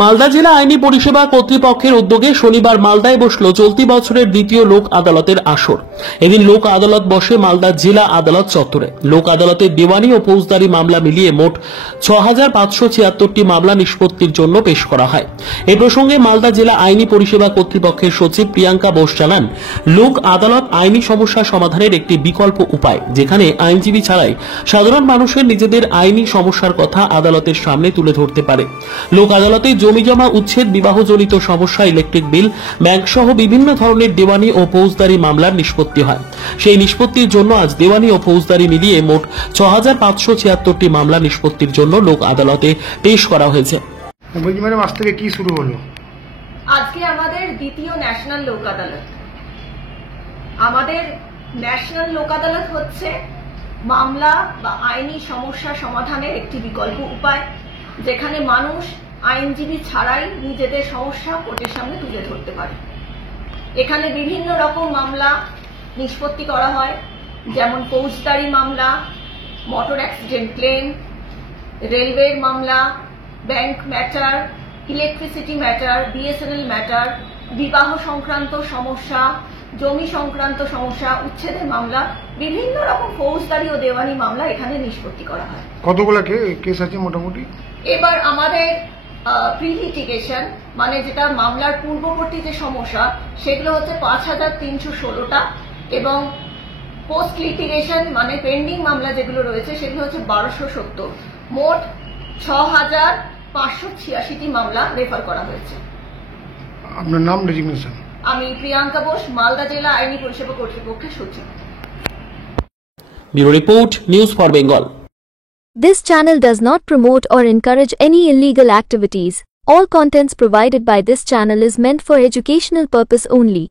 মালদা জেলা আইনি পরিষেবা কর্তৃপক্ষের উদ্যোগে শনিবার মালদায় বসল চলতি বছরের দ্বিতীয় লোক আদালতের আসর। এদিন লোক আদালত বসে মালদা জেলা আদালত চত্বরে। লোক আদালতে দেওয়ানি ও ফৌজদারি মামলা মিলিয়ে মোট ৬,৫৭৬টি মামলা নিষ্পত্তির জন্য পেশ করা হয়। এ প্রসঙ্গে মালদা জেলা আইনি পরিষেবা কর্তৃপক্ষের সচিব প্রিয়াঙ্কা বোস জানান, লোক আদালত আইনি সমস্যা সমাধানের একটি বিকল্প উপায়, যেখানে আইনজীবী ছাড়াই সাধারণ মানুষের নিজেদের আইনি সমস্যার কথা আদালতের সামনে তুলে ধরতে পারে। লোক আদালতে জমিজমা উচ্ছেদ, বিবাহজনিত সমস্যা, ইলেকট্রিক বিল, ব্যাংক সহ বিভিন্ন ধরনের দেওয়ানি ও ফৌজদারি মামলার নিষ্পত্তি হয়। সেই নিষ্পত্তির জন্য আজ দেওয়ানি ও ফৌজদারি মিলিয়ে মোট ৬,৫৭৬টি মামলা নিষ্পত্তির জন্য লোক আদালতে পেশ করা হয়েছে। ম্যাডাম, আজ থেকে কি শুরু হলো? আজকে আমাদের দ্বিতীয় ন্যাশনাল লোক আদালত। আমাদের ন্যাশনাল লোক আদালত হচ্ছে মামলা বা আইনি সমস্যা সমাধানের একটি বিকল্প উপায়, যেখানে মানুষ আইনজীবী ছাড়াই নিজেদের সমস্যা কোর্টের সামনে তুলে ধরতে পারে। এখানে বিভিন্ন রকম মামলা নিষ্পত্তি করা হয়, যেমন ফৌজদারি মামলা, মোটর অ্যাক্সিডেন্ট ক্লেম, রেলওয়ের মামলা, bank matter, electricity matter, BSNL matter, বিবাহ সংক্রান্ত সমস্যা, জমি সংক্রান্ত সমস্যা, উচ্ছেদের মামলা, বিভিন্ন রকম ফৌজদারি ও দেওয়ানি মামলা এখানে নিষ্পত্তি করা হয়। কতগুলো কেস আছে মোটামুটি? এবার আমাদের প্রি লিটিগেশন মানে যেটা মামলার পূর্ববর্তী যে সমস্যা, সেগুলো হচ্ছে ৫,৩১৬টা, এবং পোস্ট লিটিগেশন মানে পেন্ডিং মামলা যেগুলো রয়েছে সেগুলো হচ্ছে ১২৭০। মোট ৬,৫৮৬টি মামলা রেফার করা হয়েছে। আপনার নাম, রেজিগনেশন? আমি প্রিয়াঙ্কা বোস, মালদা জেলা আইনি পরিষেবা কর্তৃপক্ষের সচিব। Bureau report, news for Bengal. This channel does not promote or encourage any illegal activities. All contents provided by this channel is meant for educational purpose only.